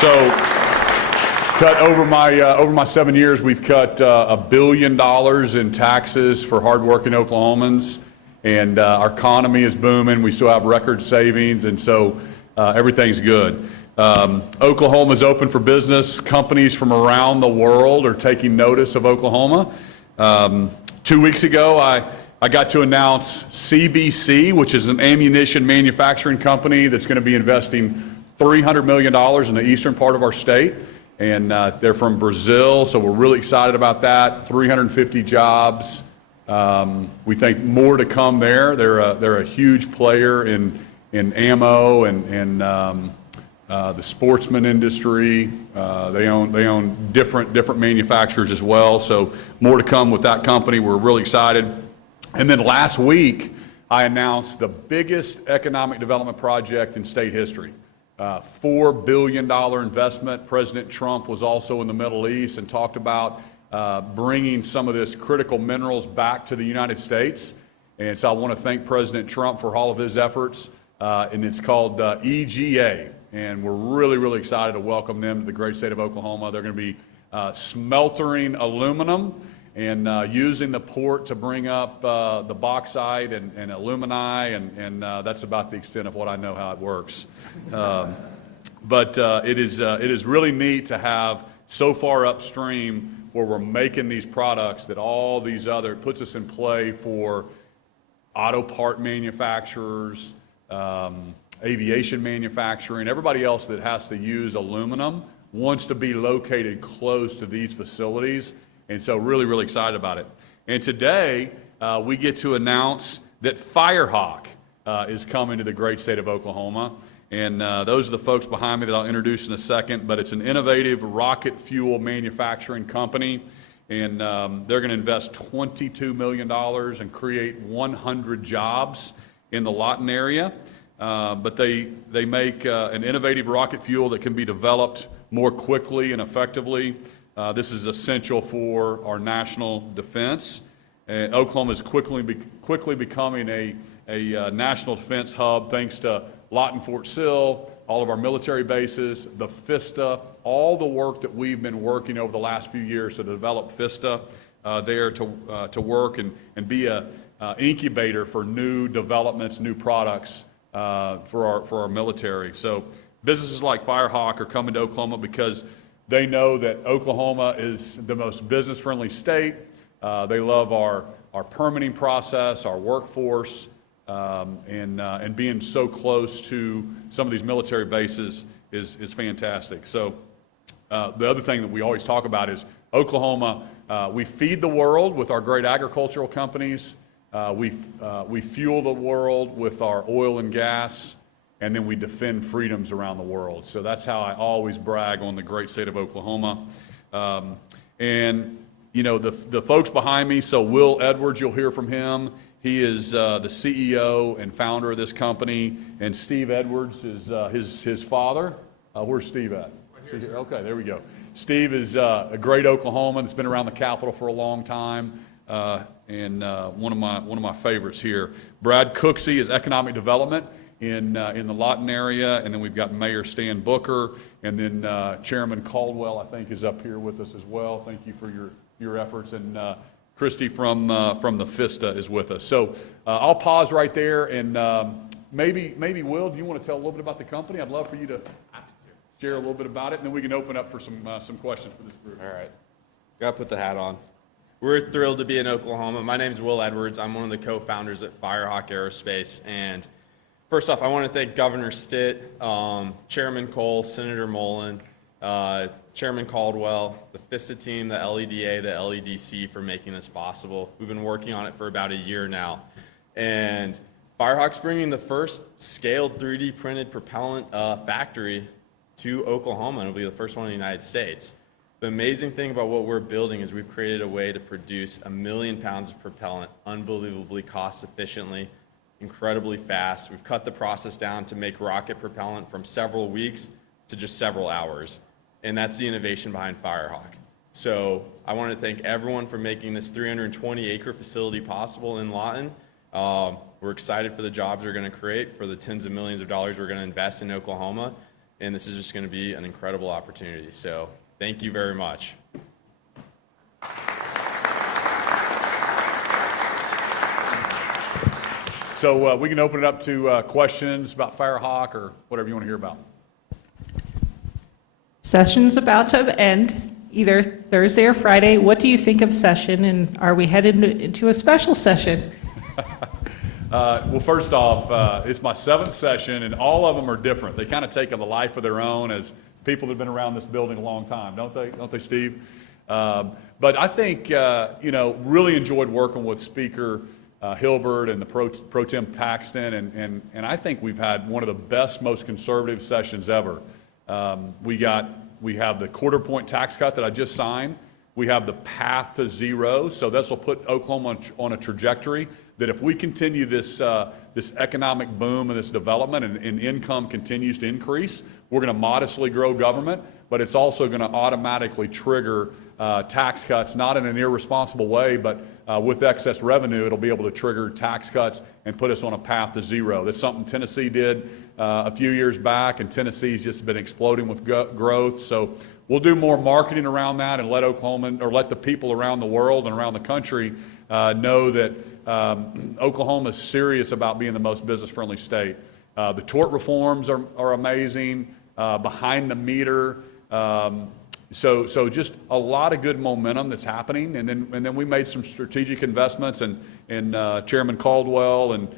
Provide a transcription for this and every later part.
So, cut over my 7 years, we've cut $1 billion in taxes for hardworking Oklahomans, and our economy is booming. We still have record savings, and so everything's good. Oklahoma's open for business. Companies from around the world are taking notice of Oklahoma. 2 weeks ago, I got to announce CBC, which is an ammunition manufacturing company that's going to be investing $300 million in the eastern part of our state. And they're from Brazil, so we're really excited about that. 350 jobs. We think more to come there. They're a huge player in ammo and the sportsman industry. They own different manufacturers as well. So more to come with that company. We're really excited. And then last week, I announced the biggest economic development project in state history. $4 billion investment. President Trump was also in the Middle East and talked about bringing some of this critical minerals back to the United States. And so I want to thank President Trump for all of his efforts. And it's called EGA. And we're really, really excited to welcome them to the great state of Oklahoma. They're going to be smeltering aluminum and using the port to bring up the bauxite and alumini, and that's about the extent of what I know how it works. But it is really neat to have so far upstream where we're making these products that all these other, it puts us in play for auto part manufacturers, aviation manufacturing, everybody else that has to use aluminum wants to be located close to these facilities. And so really, really excited about it. And today, we get to announce that Firehawk is coming to the great state of Oklahoma. And those are the folks behind me that I'll introduce in a second. But it's an innovative rocket fuel manufacturing company. And they're going to invest $22 million and create 100 jobs in the Lawton area. But they make an innovative rocket fuel that can be developed more quickly and effectively. This is essential for our national defense. Oklahoma is quickly becoming a national defense hub thanks to Lawton Fort Sill, all of our military bases, the FISTA, all the work that we've been working over the last few years to develop FISTA there to work and be an incubator for new developments, new products for our military. So businesses like Firehawk are coming to Oklahoma because they know that Oklahoma is the most business-friendly state. They love our permitting process, our workforce, and being so close to some of these military bases is fantastic. So the other thing that we always talk about is Oklahoma, we feed the world with our great agricultural companies. We fuel the world with our oil and gas. And then we defend freedoms around the world. So that's how I always brag on the great state of Oklahoma. And, you know, the folks behind me, so Will Edwards, you'll hear from him. He is the CEO and founder of this company. And Steve Edwards is his father. Where's Steve at? Right here. Okay, there we go. Steve is a great Oklahoman that's been around the Capitol for a long time. And one of my favorites here. Brad Cooksey is economic development in the Lawton area, and then we've got Mayor Stan Booker, and then Chairman Caldwell, I think, is up here with us as well. Thank you for your efforts, and Christy from the FISTA is with us. So I'll pause right there, and maybe Will, do you want to tell a little bit about the company? I'd love for you to share a little bit about it, and then we can open up for some questions for this group. All right, gotta put the hat on. We're thrilled to be in Oklahoma. My name is Will Edwards. I'm one of the co-founders at Firehawk Aerospace, and first off, I want to thank Governor Stitt, Chairman Cole, Senator Mullen, Chairman Caldwell, the FISTA team, the LEDA, the LEDC for making this possible. We've been working on it for about a year now. And Firehawk's bringing the first scaled 3D printed propellant factory to Oklahoma, and it'll be the first one in the United States. The amazing thing about what we're building is we've created a way to produce 1 million pounds of propellant unbelievably cost efficiently, incredibly fast. We've cut the process down to make rocket propellant from several weeks to just several hours. And that's the innovation behind Firehawk. So I want to thank everyone for making this 320-acre facility possible in Lawton. We're excited for the jobs we're going to create, for the tens of millions of dollars we're going to invest in Oklahoma. and this is just going to be an incredible opportunity. So thank you very much. So we can open it up to questions about Firehawk or whatever you want to hear about. Session's about to end, either Thursday or Friday. What do you think of session, and are we headed into a special session? Well, first off, it's my 7th session, and all of them are different. They kind of take a life of their own as people that have been around this building a long time, don't they? Don't they, Steve? But I think, really enjoyed working with Speaker Hilbert and the Pro Tem Paxton, and I think we've had one of the best, most conservative sessions ever. We have the quarter-point tax cut that I just signed. We have the path to zero, so this will put Oklahoma on a trajectory that if we continue this economic boom and this development and income continues to increase, we're going to modestly grow government, but it's also going to automatically trigger tax cuts, not in an irresponsible way, but with excess revenue, it'll be able to trigger tax cuts and put us on a path to zero. That's something Tennessee did a few years back, and Tennessee's just been exploding with growth. So we'll do more marketing around that and let the people around the world and around the country know that Oklahoma is serious about being the most business-friendly state. The tort reforms are amazing, behind the meter. So just a lot of good momentum that's happening, and then we made some strategic investments, and Chairman Caldwell and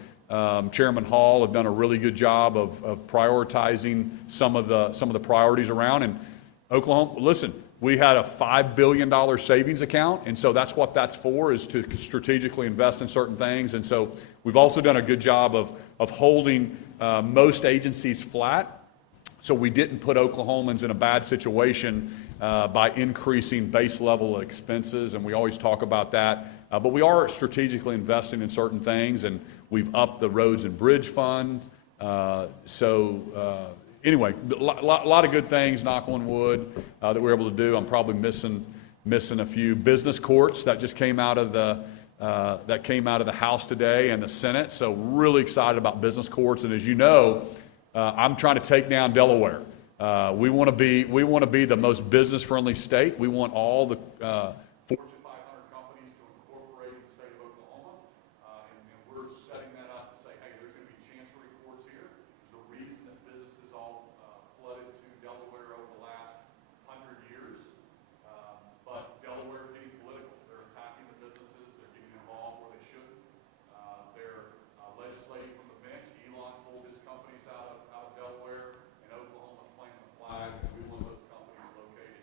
Chairman Hall have done a really good job of prioritizing some of the priorities around. And Oklahoma, listen, we had a $5 billion savings account, and so that's what that's for, is to strategically invest in certain things. And so we've also done a good job of holding most agencies flat. So we didn't put Oklahomans in a bad situation by increasing base level expenses, and we always talk about that. But we are strategically investing in certain things, and we've upped the roads and bridge fund. Anyway, a lot of good things, knock on wood, that we're able to do. I'm probably missing a few business courts that just came out of the House today and the Senate. So really excited about business courts, and as you know, I'm trying to take down Delaware. We want to be the most business-friendly state. We want all the Fortune 500 companies to incorporate in the state of Oklahoma, and we're setting that up to say, hey, there's going to be chancery courts here. The reason that businesses all flooded to Delaware over the last 100 years, but Delaware is getting political. They're attacking the businesses. They're getting involved where they shouldn't. They're legislating from the bench. Elon pulled his companies out of Delaware, and Oklahoma's planting the flag. And we want those companies located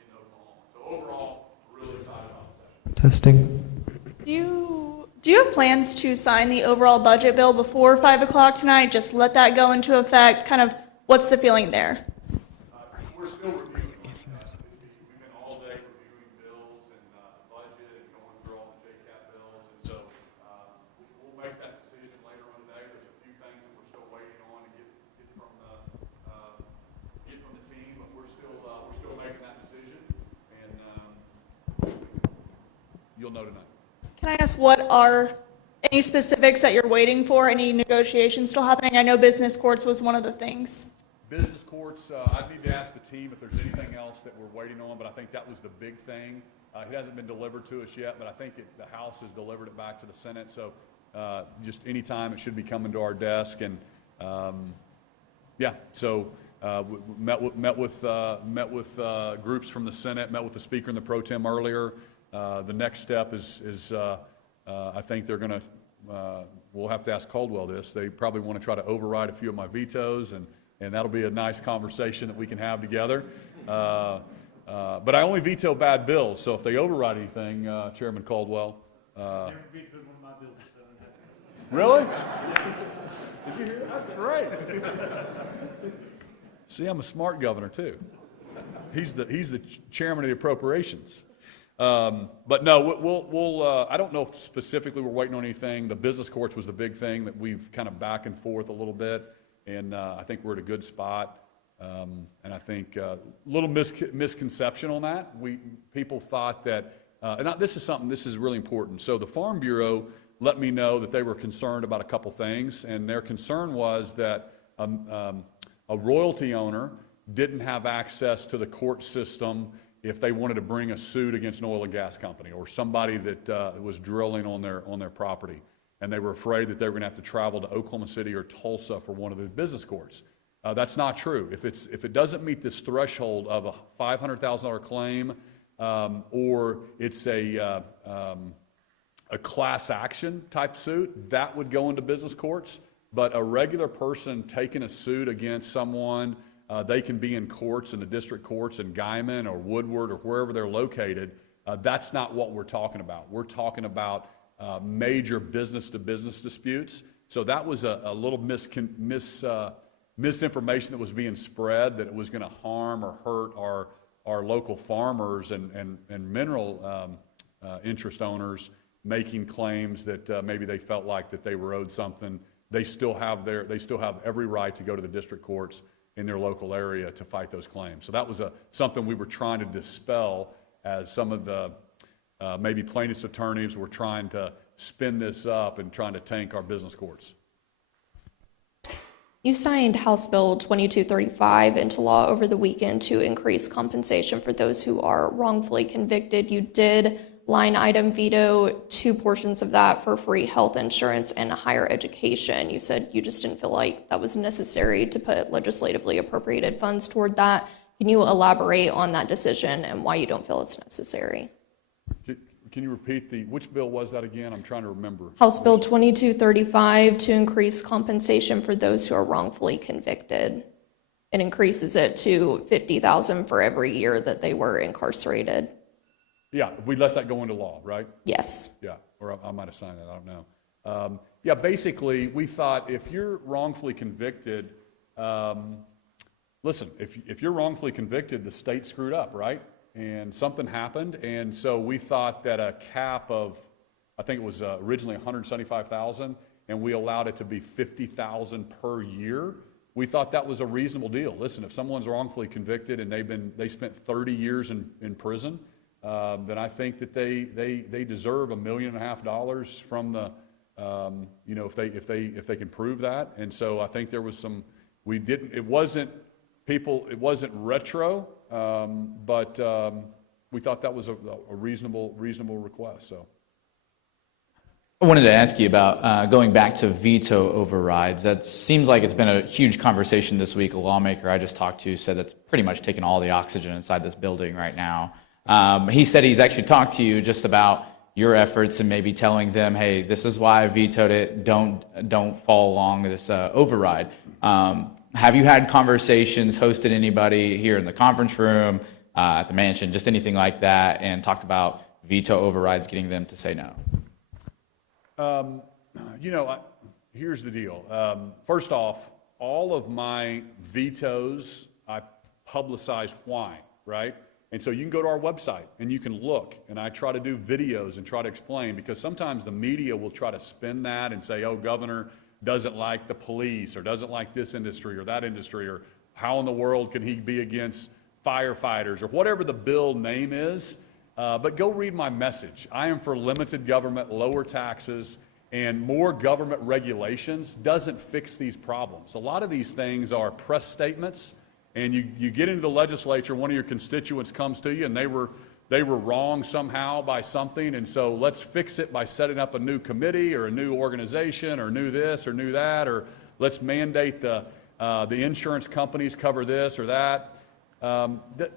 in Oklahoma. So overall, really excited about the session. Testing. Do you have plans to sign the overall budget bill before 5 o'clock tonight? Just let that go into effect? Kind of, what's the feeling there? We're still reviewing. We've been all day reviewing bills and budget and going through all the JCAP bills, and so we'll make that decision later on today. There's a few things that we're still waiting on to get from the team, but we're still making that decision, and you'll know tonight. Can I ask what are any specifics that you're waiting for? Any negotiations still happening? I know business courts was one of the things. Business courts, I'd need to ask the team if there's anything else that we're waiting on, but I think that was the big thing. It hasn't been delivered to us yet, but I think the House has delivered it back to the Senate, so just any time it should be coming to our desk. And so met with groups from the Senate, met with the Speaker and the Pro Tem earlier. The next step is I think they're going to, we'll have to ask Caldwell this, they probably want to try to override a few of my vetoes, and that'll be a nice conversation that we can have together. But I only veto bad bills, so if they override anything, Chairman Caldwell. Never vetoed one of my bills in 7 decades. Really? Did you hear that? That's great. See, I'm a smart governor too. He's the chairman of the appropriations. But no, we'll I don't know if specifically we're waiting on anything. The business courts was the big thing that we've kind of back and forth a little bit, and I think we're at a good spot. And I think a little misconception on that. People thought that, this is really important. So the Farm Bureau let me know that they were concerned about a couple things, and their concern was that A royalty owner didn't have access to the court system if they wanted to bring a suit against an oil and gas company or somebody that was drilling on their property, and they were afraid that they were going to have to travel to Oklahoma City or Tulsa for one of the business courts. That's not true. If it doesn't meet this threshold of a $500,000 claim, or it's a class action type suit, that would go into business courts. But a regular person taking a suit against someone, they can be in courts, in the district courts in Guyman or Woodward or wherever they're located. That's not what we're talking about. We're talking about major business-to-business disputes. So that was a little misinformation that was being spread, that it was going to harm or hurt our local farmers and mineral interest owners making claims that maybe they felt like that they were owed something. They still have every right to go to the district courts in their local area to fight those claims. So that was something we were trying to dispel, as some of the maybe plaintiffs' attorneys were trying to spin this up and trying to tank our business courts. You signed House Bill 2235 into law over the weekend to increase compensation for those who are wrongfully convicted. You did line item veto 2 portions of that for free health insurance and higher education. You said you just didn't feel like that was necessary to put legislatively appropriated funds toward that. Can you elaborate on that decision and why you don't feel it's necessary? Can you repeat which bill was that again? I'm trying to remember. House Bill 2235 to increase compensation for those who are wrongfully convicted. It increases it to $50,000 for every year that they were incarcerated. Yeah, we let that go into law, right? Yes. Yeah, or I might have signed that, I don't know. Yeah, basically, we thought if you're wrongfully convicted, listen, if you're wrongfully convicted, the state screwed up, right? And something happened, and so we thought that a cap of, I think it was originally $175,000, and we allowed it to be $50,000 per year. We thought that was a reasonable deal. Listen, if someone's wrongfully convicted and they spent 30 years in prison, then I think that they deserve $1.5 million from the, if they can prove that. And so I think there was some, it wasn't retro, but we thought that was a reasonable request. So I wanted to ask you about going back to veto overrides. That seems like it's been a huge conversation this week. A lawmaker I just talked to said that's pretty much taken all the oxygen inside this building right now. He said he's actually talked to you just about your efforts and maybe telling them, hey, this is why I vetoed it. Don't follow along this override. Have you had conversations, hosted anybody here in the conference room, at the mansion, just anything like that, and talked about veto overrides, getting them to say no? Here's the deal. First off, all of my vetoes, I publicize why, right? And so you can go to our website and you can look, and I try to do videos and try to explain, because sometimes the media will try to spin that and say, oh, governor doesn't like the police or doesn't like this industry or that industry, or how in the world can he be against firefighters, or whatever the bill name is. But go read my message. I am for limited government, lower taxes, and more government regulations doesn't fix these problems. A lot of these things are press statements, and you get into the legislature, one of your constituents comes to you, and they were wrong somehow by something, and so let's fix it by setting up a new committee or a new organization or new this or new that, or let's mandate the insurance companies cover this or that.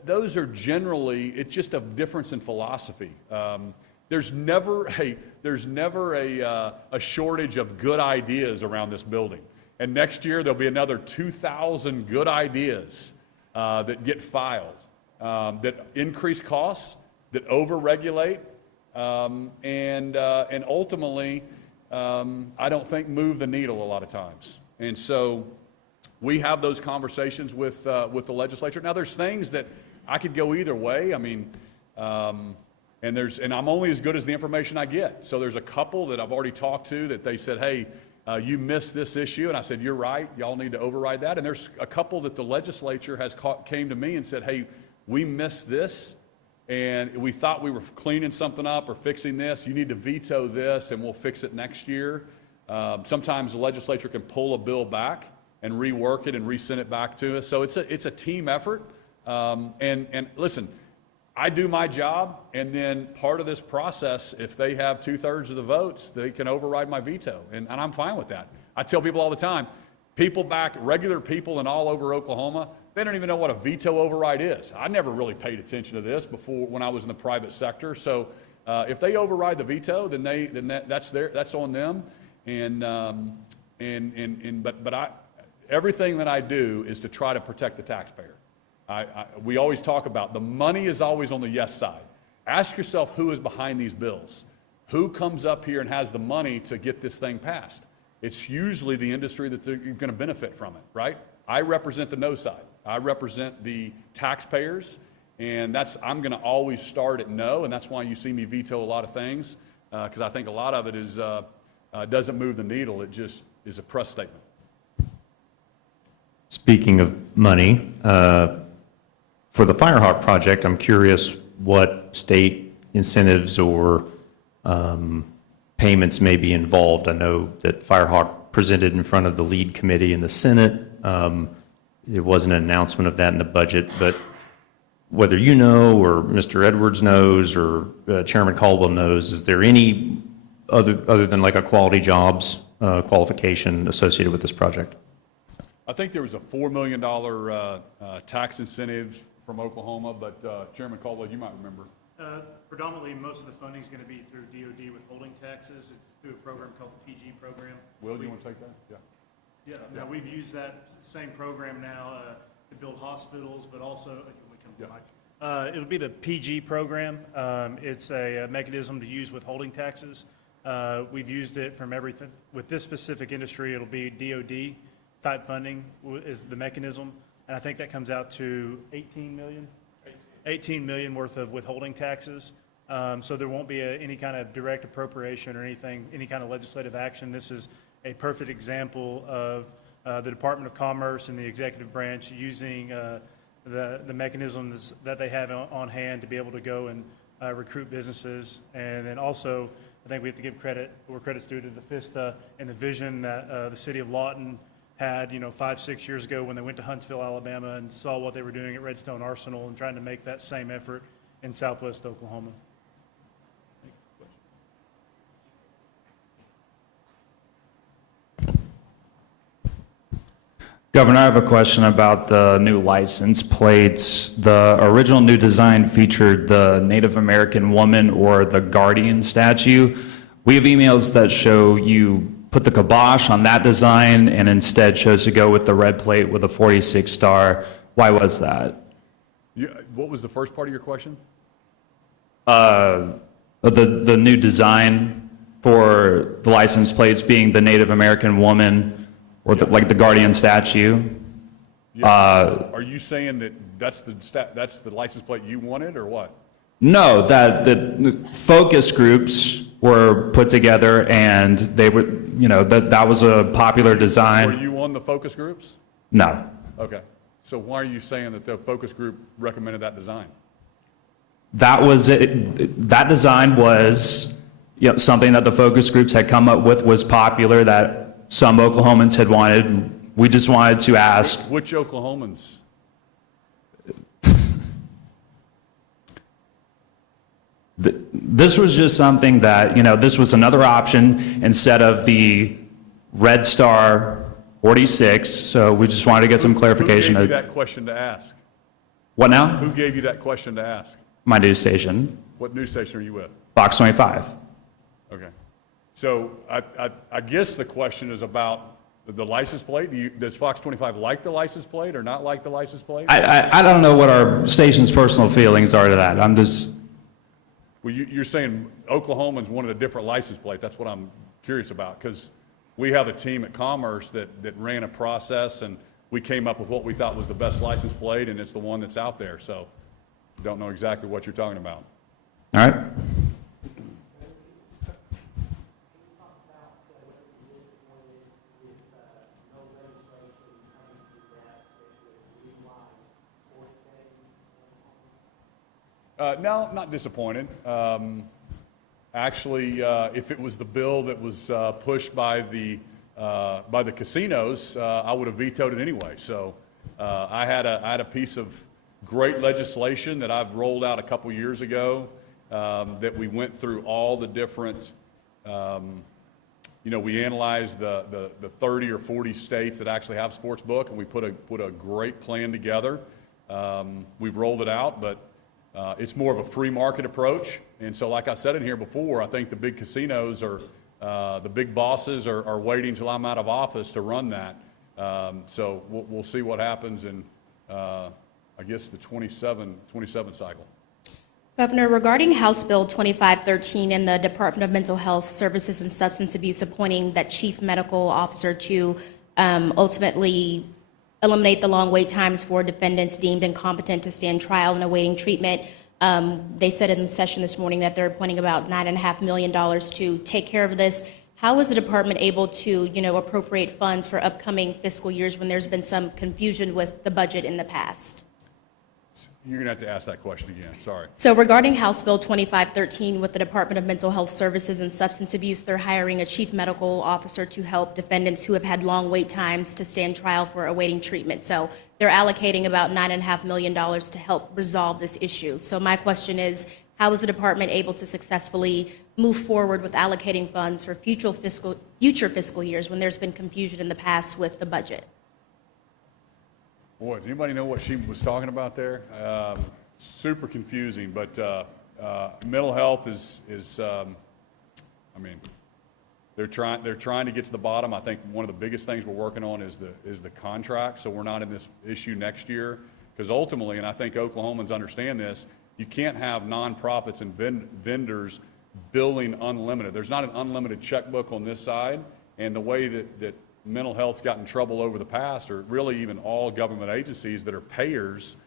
Those are generally, it's just a difference in philosophy. There's never a shortage of good ideas around this building. And next year there'll be another 2,000 good ideas that get filed, that increase costs, that overregulate, and ultimately, I don't think move the needle a lot of times. And so we have those conversations with the legislature. Now, there's things that I could go either way. I mean, and I'm only as good as the information I get. So there's a couple that I've already talked to that they said, hey, you missed this issue, and I said, you're right, y'all need to override that. And there's a couple that the legislature came to me and said, hey, we missed this, and we thought we were cleaning something up or fixing this. You need to veto this, and we'll fix it next year. Sometimes the legislature can pull a bill back and rework it and resend it back to us. So it's a team effort. And listen, I do my job, and then part of this process, if they have 2/3 of the votes, they can override my veto, and I'm fine with that. I tell people all the time, regular people in all over Oklahoma, they don't even know what a veto override is. I never really paid attention to this before when I was in the private sector. So if they override the veto, then that's on them. Everything that I do is to try to protect the taxpayer. We always talk about the money is always on the yes side. Ask yourself who is behind these bills. Who comes up here and has the money to get this thing passed? It's usually the industry that's going to benefit from it, right? I represent the no side. I represent the taxpayers, and I'm going to always start at no, and that's why you see me veto a lot of things, because I think a lot of it doesn't move the needle. It just is a press statement. Speaking of money, for the Firehawk project, I'm curious what state incentives or payments may be involved. I know that Firehawk presented in front of the lead committee in the Senate. There wasn't an announcement of that in the budget, but whether you know or Mr. Edwards knows or Chairman Caldwell knows, is there any other than like a quality jobs qualification associated with this project? I think there was a $4 million tax incentive from Oklahoma, but Chairman Caldwell, you might remember. Predominantly, most of the funding is going to be through DOD withholding taxes. It's through a program called the PG program. Will, do you want to take that? Yeah. Yeah, now we've used that same program now to build hospitals, but also, it'll be the PG program. It's a mechanism to use withholding taxes. We've used it from everything. With this specific industry, it'll be DOD type funding is the mechanism. And I think that comes out to 18 million worth of withholding taxes. So there won't be any kind of direct appropriation or anything, any kind of legislative action. This is a perfect example of the Department of Commerce and the executive branch using the mechanisms that they have on hand to be able to go and recruit businesses. And then also, I think we have to give credit where credit's due to the FISTA and the vision that the city of Lawton had, 5-6 years ago when they went to Huntsville, Alabama, and saw what they were doing at Redstone Arsenal and trying to make that same effort in Southwest Oklahoma. Governor, I have a question about the new license plates. The original new design featured the Native American woman or the guardian statue. We have emails that show you put the kibosh on that design and instead chose to go with the red plate with a 46 star. Why was that? What was the first part of your question? The new design for the license plates being the Native American woman or like the guardian statue. Are you saying that that's the license plate you wanted, or what? No, that the focus groups were put together and they were, that was a popular design. Were you on the focus groups? No. Okay. So why are you saying that the focus group recommended that design? That was it. That design was something that the focus groups had come up with, was popular, that some Oklahomans had wanted. We just wanted to ask. Which Oklahomans? This was just something that, this was another option instead of the Red Star 46. So we just wanted to get some clarification. Who gave you that question to ask? What now? Who gave you that question to ask? My news station. What news station are you with? Fox 25. Okay. So I guess the question is about the license plate. Does Fox 25 like the license plate or not like the license plate? I don't know what our station's personal feelings are to that. I'm just... Well, you're saying Oklahomans wanted a different license plate. That's what I'm curious about, because we have a team at Commerce that ran a process, and we came up with what we thought was the best license plate, and it's the one that's out there. So don't know exactly what you're talking about. All right. No, not disappointed. Actually, if it was the bill that was pushed by the by the casinos, I would have vetoed it anyway. So I had a piece of great legislation that I've rolled out a couple years ago that we went through all the different, we analyzed the 30 or 40 states that actually have sports book, and we put a great plan together. We've rolled it out, but it's more of a free market approach. And so like I said in here before, I think the big casinos are, the big bosses are waiting till I'm out of office to run that. So we'll see what happens in, I guess, the 27 cycle. Governor, regarding House Bill 2513 and the Department of Mental Health Services and Substance Abuse appointing that chief medical officer to ultimately eliminate the long wait times for defendants deemed incompetent to stand trial and awaiting treatment, they said in the session this morning that they're appointing about $9.5 million to take care of this. How is the department able to, appropriate funds for upcoming fiscal years when there's been some confusion with the budget in the past? You're going to have to ask that question again. Sorry. So regarding House Bill 2513 with the Department of Mental Health Services and Substance Abuse, they're hiring a chief medical officer to help defendants who have had long wait times to stand trial for awaiting treatment. So they're allocating about $9.5 million to help resolve this issue. So my question is, how is the department able to successfully move forward with allocating funds for future fiscal years when there's been confusion in the past with the budget? Boy, does anybody know what she was talking about there? Super confusing, but mental health is they're trying to get to the bottom. I think one of the biggest things we're working on is the contract, so we're not in this issue next year. Because ultimately, and I think Oklahomans understand this, you can't have nonprofits and vendors billing unlimited. There's not an unlimited checkbook on this side, and the way that mental health's got in trouble over the past, or really even all government agencies that are payers,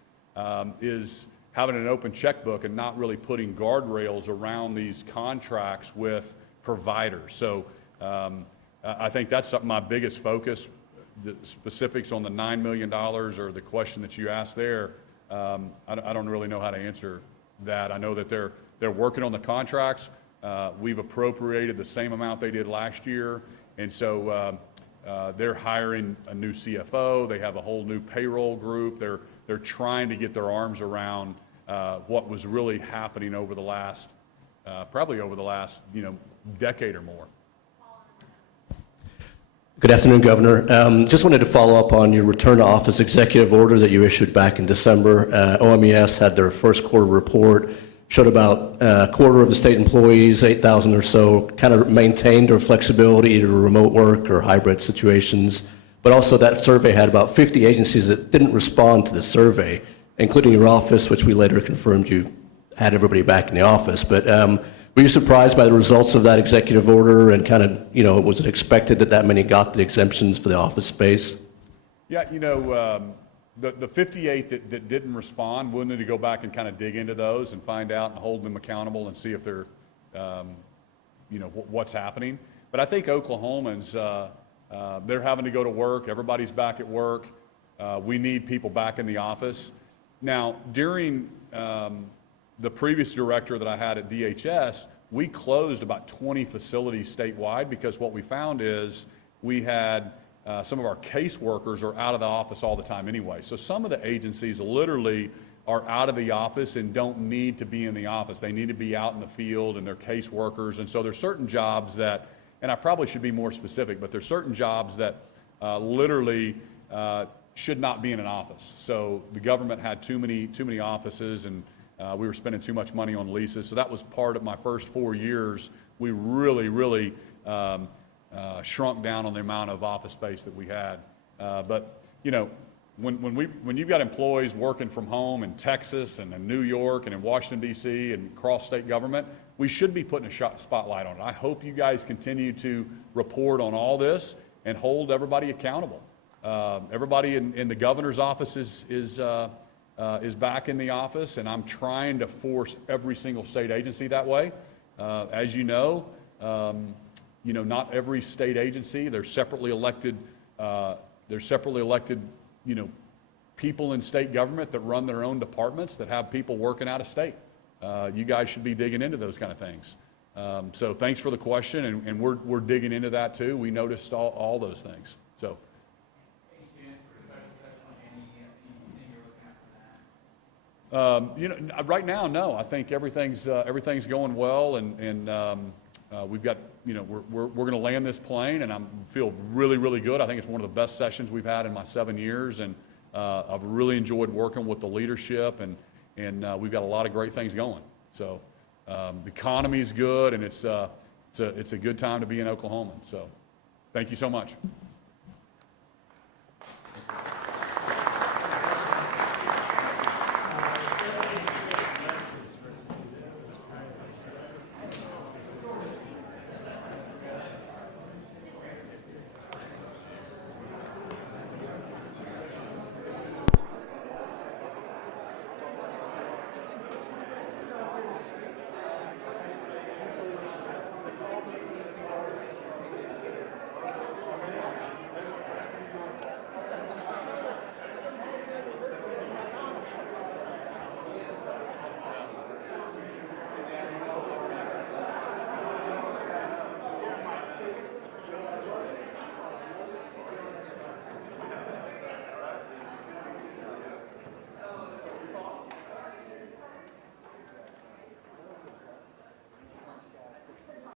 is having an open checkbook and not really putting guardrails around these contracts with providers. So I think that's my biggest focus. The specifics on the $9 million or the question that you asked there, I don't really know how to answer that. I know that they're working on the contracts. We've appropriated the same amount they did last year, and so they're hiring a new CFO. They have a whole new payroll group. They're trying to get their arms around what was really happening over the last, probably over the last, decade or more. Good afternoon, Governor. Just wanted to follow up on your return to office executive order that you issued back in December. OMES had their first quarter report, showed about a quarter of the state employees, 8,000 or so, kind of maintained their flexibility to remote work or hybrid situations. But also that survey had about 50 agencies that didn't respond to the survey, including your office, which we later confirmed you had everybody back in the office. But were you surprised by the results of that executive order, and kind of, was it expected that many got the exemptions for the office space? Yeah, the 58 that didn't respond, we'll need to go back and kind of dig into those and find out and hold them accountable and see if they're, what's happening. But I think Oklahomans, they're having to go to work. Everybody's back at work. We need people back in the office. Now, during the previous director that I had at DHS, we closed about 20 facilities statewide because what we found is we had some of our caseworkers are out of the office all the time anyway. So some of the agencies literally are out of the office and don't need to be in the office. They need to be out in the field, and they're caseworkers. And so there's certain jobs that, and I probably should be more specific, but there's certain jobs that literally should not be in an office. So the government had too many offices, and we were spending too much money on leases. So that was part of my first 4 years. We really shrunk down on the amount of office space that we had. But when you've got employees working from home in Texas and in New York and in Washington, D.C. and across state government, we should be putting a spotlight on it. I hope you guys continue to report on all this and hold everybody accountable. Everybody in the governor's office is back in the office, and I'm trying to force every single state agency that way. As you know, not every state agency, they're separately elected, people in state government that run their own departments that have people working out of state. You guys should be digging into those kind of things. So thanks for the question, and we're digging into that too. We noticed all those things, so. Right now, no. I think everything's going well, and we've got, we're going to land this plane, and I feel really, really good. I think it's one of the best sessions we've had in my 7 years, and I've really enjoyed working with the leadership, and we've got a lot of great things going. So the economy's good, and it's a good time to be in Oklahoma. So thank you so much.